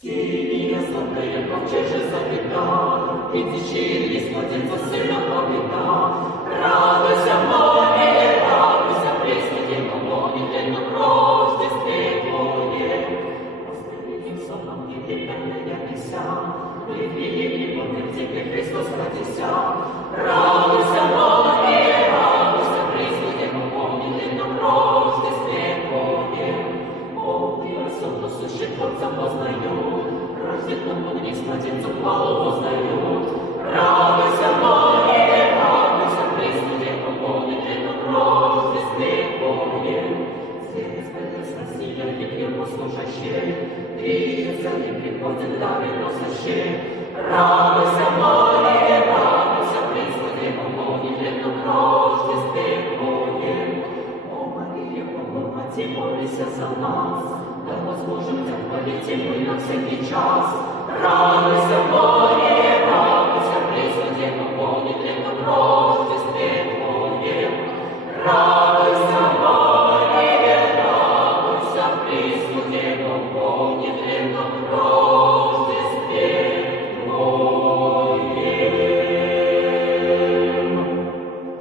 Скиния золотая ковчеже завита, и течи Господень за сына повита. Радуйся, Мария, радуйся, Пресвятей помолите на Рождестве Твое. Восстановим словом невинная пися, выпили и помни тебе Христос родися. Радуйся, Мария, радуйся, Пресвятей помолите на Рождестве Твое. О, ты особо сущий Творца познаю, рожденному вниз младенцу хвалу воздаю. Радуйся, Мария, радуйся, Пресвятей помолите на Рождестве Твое. Здесь бедесна сияет Ему служащие, видится и приходит дары носящие. Радуйся, Мария, радуйся, Пресвятей помолите на Рождестве Твое. О, Мария, Богомати, молися за нас, да возможем Тебя хвалить и мы на всякий час. Радуйся, Мария,